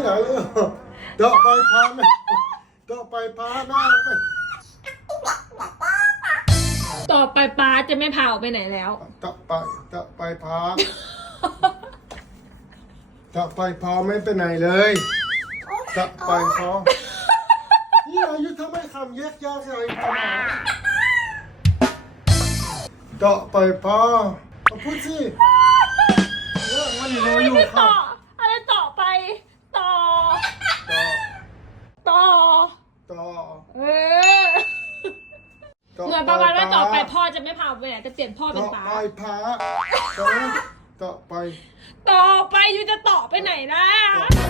ที่ไหนเลยเดาะไปพาแม่เดาะไปพาแม่ต่อไปป้าจะไม่พาออกไปไหนแล้ว เดาะไปเดาะไปพาเดาะไปพาไม่ไปไหนเลยเดาะไปพานี่อายุทำไมคำแยกยากอะไรพาเดาะไปพาพูดสิเนี่ยมันอยู่อยู่ไม่ค่ะต่ออะไรต่อไป ต่อ ต่อ ต่อ ต่อ เออ เหมื อนประมาณว่าต่อไปพ่อจะไม่พาไปไหนจะเปลี่ยนพ่อเป็นต่อป้าไปพาต่อต่อไปต่อไปยูจะต่อไปไหนล่ะ ต่อไป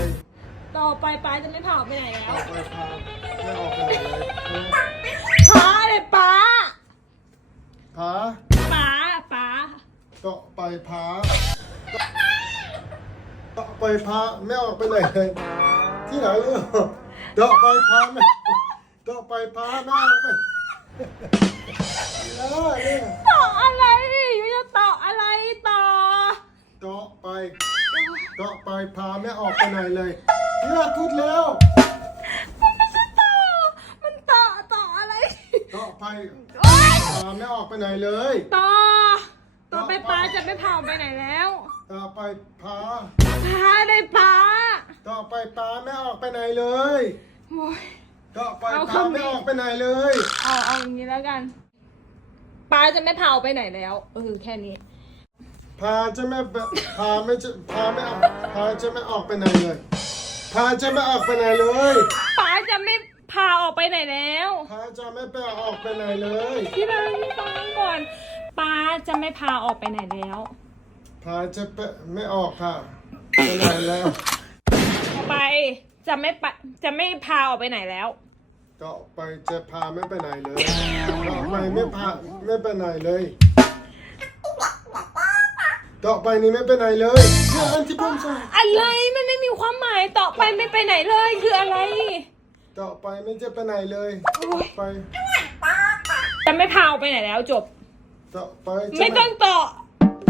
ต่อไปป้าจะไม่พาออกไปไหนแล้ต่วอไปพาไม่ออกไปไหนเลยพาเลยป้าพาป้าป้าต่อไปพาต่อไปพาไม่ออกไปไหนเลยที่ไหนเนี่ยต่อไปพาไม่ต่อไปพาไม่ออกไป เนี่ยต่ออะไรยูจะต่ออะไรต่อต่อไปต่อไปพาไม่ออกไปไหนเลยเนี่ยพูดแล้วมันไม่ใช่ต่อมันต่อต่ออะไรต่อไปโอ๊ยพาไม่ออกไปไหนเลยต่อต่อไปป้าจะไม่พาออกไปไหนแล้วต่อไปพาพาเลยป้าต่อไปปลาไม่ออกไปไหนเลย โอ้ย ต่อไปเอาปลาคำนี้ไม่ออกไปไหนเลย เอาเอาอย่างนี้แล้วกันป้าจะไม่พาออกไปไหนแล้วเออแค่นี้ พาจะไม่ไปพาไม่จะพาไม่ออกพาจะไม่ออกไปไหนเลย พาจะไม่ออกไปไหนเลย ป้าจะไม่พาออกไปไหนแล้วพาจะไม่ไปออกไปไหนเลย พี่เลยพี่ฟังก่อนป้าจะไม่พาออกไปไหนแล้วพาจะไปไม่ออกค่ะไปไหนแล้วไป จะไม่ไปจะไม่พาออกไปไหนแล้วต่อไปจะพาไม่ไปไหนเลยต่อไปไม่พาไม่ไปไหนเลยต่อไปนี้ไม่ไปไหนเลยเนี่ยอันที่ผมสั่งอะไรมันไม่มีความหมายต่อไปไม่ไปไหนเลยคืออะไร ต่อไปไม่จะไปไหนเลยโอ้ต่อยไปจะไม่พาออกไปไหนแล้วจบ ต่อไปจะไม่ต้องต่อ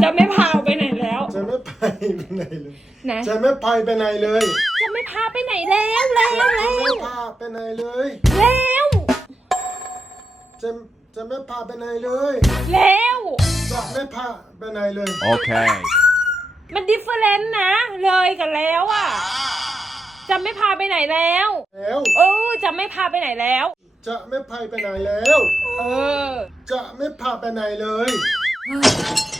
จะไม่พาออกไปไหนแล้ว จะไม่ไปไปไหนเลยนะจะไม่ไปไปไหนเลยจะไม่ พาไปไหนแล้วแล้วจะแล้ไม่วพาไปไหนเลยแล้วจะจะไม่พาไปไหนเลยแล้วจะไม่พาไปไหนเลย Okay. มันดิฟเฟอเรนต์นะ เลยกับแล้วอะจะไม่พาไปไหนแล้ว แล้ว เออ จะไม่พาไปไหนแล้ว จะไม่พาไปไหนแล้ว เออ จะไม่พาไปไหนเลยเ